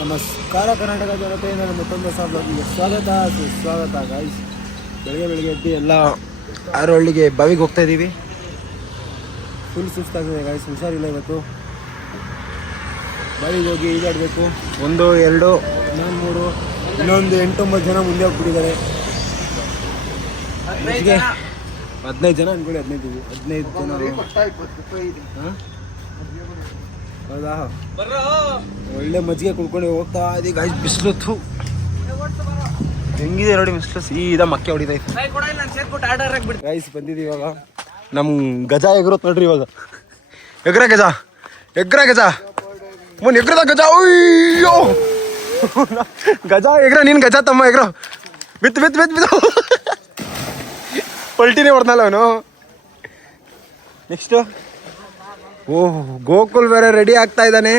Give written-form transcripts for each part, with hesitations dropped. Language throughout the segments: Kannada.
ನಮಸ್ಕಾರ ಕರ್ನಾಟಕ ಜನತೆ, ನನ್ನ ಮತ್ತೊಂದು ಹೊಸ ಬ್ಲಾಗಿಗೆ ಸುಸ್ವಾಗತ ಗಾಯ್ಸ್. ಬೆಳಗ್ಗೆ ಎದ್ದು ಎಲ್ಲ ಆರೋಳಿಗೆ ಬಾವಿಗೆ ಹೋಗ್ತಾ ಇದ್ದೀವಿ. ಫುಲ್ ಸುಸ್ತಾಗಿದೆ ಗಾಯ್ಸ್, ಹುಷಾರಿಲ್ಲ ಇವತ್ತು. ಬಾವಿಗೆ ಹೋಗಿ ಈಜಾಡಬೇಕು. 1, 2, 3 ಇನ್ನೊಂದು 8-9 ಜನ ಮುಂದೆ ಹೋಗ್ಬಿಟ್ಟಿದ್ದಾರೆ. 15 ಜನ ಅನ್ಕೊಳ್ಳಿ, 15 ಜನ. ಹೌದಾ, ಒಳ್ಳೆ ಮಜ್ಜಿಗೆ ಕುಡ್ಕೊಂಡು ಹೋಗ್ತಾ ಇದೀವಿ ಗಾಯ್ಸ್. ಬಿಸಿಲು ಹೆಂಗಿದೆ ನೋಡಿ, ಬಿಸಿಲು ಸೀದಾ ಮಕ್ಕೆ ಹೊಡಿತೈತೆ ಗಾಯ್ಸ್. ಬಂದಿದ್ದೀವಿ ಇವಾಗ. ನಮ್ಮ ಗಜ ಎಗರೋತ್ ನೋಡ್ರಿ ಇವಾಗ. ಎಗ್ರ ಗಜ ಮುನ್ ಎಗ್ರದ ಗಜ. ಅಯ್ಯೋ ಗಜ ಎಗ್ರ, ನೀನು ಗಜ ತಮ್ಮ ಎಗ್ರ. ಬಿತ್ತು ಪಲ್ಟಿನೇ ಹೊಡ್ದಲ್ಲ ಅವನು. ನೆಕ್ಸ್ಟು ಓಹ್, ಗೋಕುಲ್ ಬೇರೆ ರೆಡಿ ಆಗ್ತಾ ಇದ್ದಾನೆ.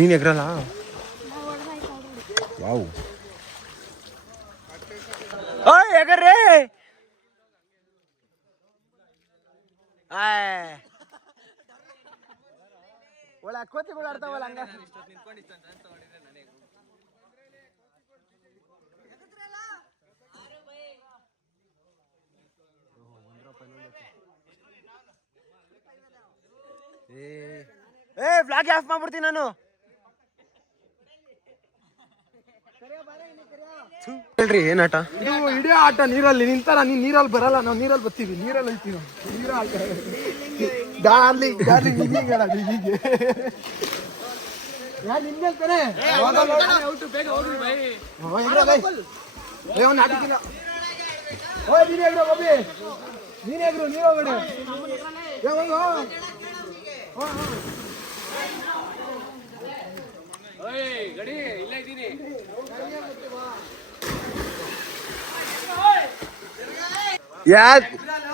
ನೀನು ಎಗ್ರಲ್ಲ. ವಾವ್, ಎಗರ್ರಿ. ಒಳ್ಳೆ ಕೋತಿಗಳು ಆಡ್ತಾವಲ್ಲ ಹಂಗ. ಬ್ಲಾಗ್ ಆಫ್ ಮಾಡ್ಬಿಡ್ತೀನಿ ನಾನು. ಹೇಳ್ರಿ, ಏನ್ ಆಟ ಇದು? ಇಡೀ ಆಟ ನೀರಲ್ಲಿ ನಿಂತಾರ. ನೀನ್ ನೀರಲ್ಲಿ ಬರಲ್ಲ, ನಾವು ನೀರಲ್ಲಿ ಬರ್ತೀವಿ. ನೀರಲ್ಲಿ ಐತೀವಿ,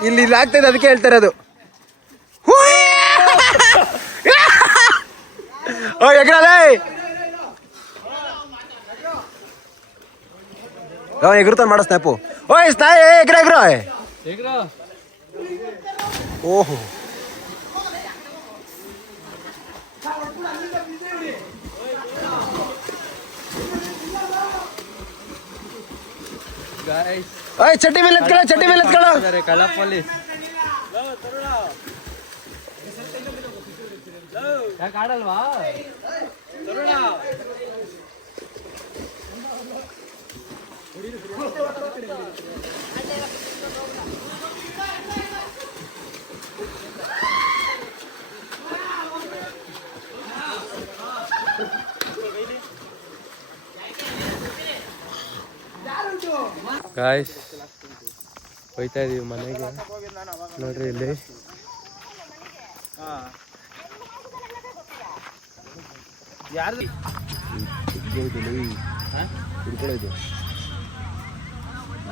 ಇಲ್ಲಿ ಆಗ್ತದೆ, ಅದಕ್ಕೆ ಹೇಳ್ತಾರೆ ಅದು. ಎಗ್ರತಾನ ಮಾಡೋ ಸ್ನ್ಯಾಪು. ಓಯ್ ಸ್ನಾಯ್ ಎಗ್ರ. ಓಹೋ, ಚಟ್ಟಿ ಮೇಲೆ ಎತ್ಕೊಳ್ಳೋ. ಕಳ್ಳ ಪೊಲೀಸ್ ಯಾಕೆ ಆಡಲ್ವಾ? ಗಾಯ್ಸ್, ಹೋಯ್ತಾ ಇದೀವಿ ಮನೆಗೆ. ನೋಡ್ರಿ ಇಲ್ಲಿ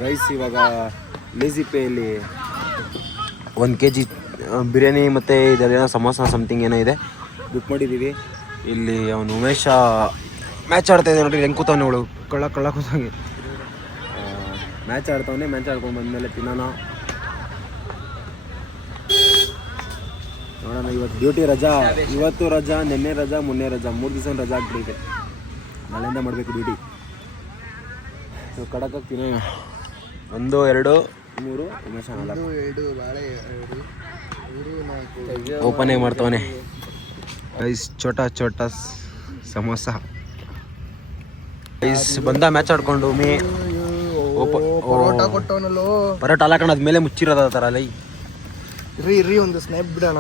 ಗೈಸ್. ಇವಾಗ ಲೇಸಿ ಪೇಯಲ್ಲಿ 1 kg ಬಿರಿಯಾನಿ ಮತ್ತು ಇದೆಲ್ಲ ಸಮೋಸ ಸಮಥಿಂಗ್ ಏನೋ ಇದೆ, ಬುಕ್ ಮಾಡಿದ್ದೀವಿ. ಇಲ್ಲಿ ಅವನು ಉಮೇಶ ಮ್ಯಾಚ್ ಆಡ್ತಾ ಇದ್ದಾನೆ ನೋಡ್ರಿ. ಹೆಂಗೆ ಕೂತವನೆ ಅವಳು ಕಳ್ಳ ಕೂತಂಗೆ ಮ್ಯಾಚ್ ಆಡ್ತಾವನೆ. ಮ್ಯಾಚ್ ಆಡ್ಕೊಂಡು ಬಂದಮೇಲೆ ತಿನ್ನೋಣ. ನೋಡೋಣ. ಇವತ್ತು ಡ್ಯೂಟಿ ರಜಾ. ಇವತ್ತು ರಜಾ, ನಿನ್ನೆ ರಜಾ, ಮೊನ್ನೆ ರಜಾ, 3 ದಿವಸ ರಜಾ ಆಗ್ಬಿಟ್ಟಿದೆ. ನಾಳೆಯಿಂದ ಮಾಡಬೇಕು ಡ್ಯೂಟಿ. ಕಡಕಾಗಿ ತಿನ್ನೋಣ. 1, 2, 3 ಉಮೇಶ 4 ಓಪನ್ ಆಗಿ ಮಾಡ್ತವನೆ ಗೈಸ್. ಚೋಟ ಸಮೋಸ ಗೈಸ್. ಬಂದ ಮ್ಯಾಚ್ ಆಡ್ಕೊಂಡು ಪರೋಟ ಅಲ್ಲ ಕಣ, ಅದ್ಮೇಲೆ ಮುಚ್ಚಿರೋದ ಥರ ಅಲ್ಲ. ರೀ ಒಂದು ಸ್ನ್ಯಾಪ್ ಬಿಡೋಣ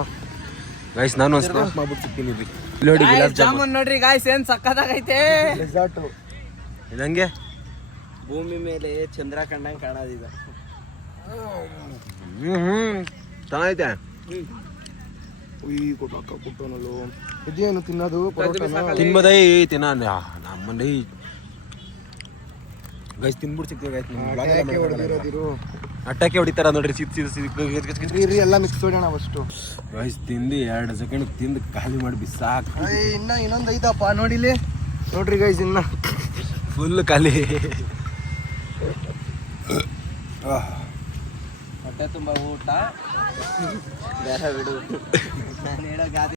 ಗೈಸ್. ನಾನು ಒಂದು ಸ್ನ್ಯಾಪ್ ಮಾಡ್ಬಿಟ್ಟು ಸಿಗ್ತೀನಿ. ನೋಡಿ ಗುಲಾಬ್ ಜಾಮೂನ್ ನೋಡ್ರಿ ಗಾಯ್ಸ್, ಏನ್ ಸಕ್ಕತ್ತಾಗೈತೆ ರೆಸಾರ್ಟು. ಇದಂಗೆ ಭೂಮಿ ಮೇಲೆ ಚಂದ್ರ ಕಂಡಂಗೆ ಕಾಣೋದಿದ. ಚೆನ್ನಾಗೈತೆ. ಕೊಟ್ಟನಲ್ಲೋ ಇದೇನು ತಿನ್ನೋದು? ತಿನ್ಬೋದೈ ತಿನ್ನ ನಮ್ಮಲ್ಲಿ ಗೈಸ್. ತಿನ್ಬಿಟ್ಟು ಸಿಗ್ತೀವಿ ಗೈಸ್. ಅಟ್ಟಾಕೆ ಹೊಡಿತಾರ ನೋಡ್ರಿ. ಎಲ್ಲ ಮಿಕ್ಸ್ ಹೊಡೋಣ ಫಸ್ಟು ಗೈಸ್. ತಿಂದು 2 ಸೆಕೆಂಡ್ ತಿಂದು ಖಾಲಿ ಮಾಡಿ ಬಿಸಾಕ್. ಇನ್ನೊಂದು ಐತಪ್ಪ ನೋಡಿಲಿ. ನೋಡ್ರಿ ಗೈಸ್, ಇನ್ನ ಫುಲ್ ಖಾಲಿ. ಹೊಟ್ಟೆ ತುಂಬ ಊಟ ಬೇರೆ ಬಿಡು. ನಾನು ಹೇಳೋ ಗಾದೆ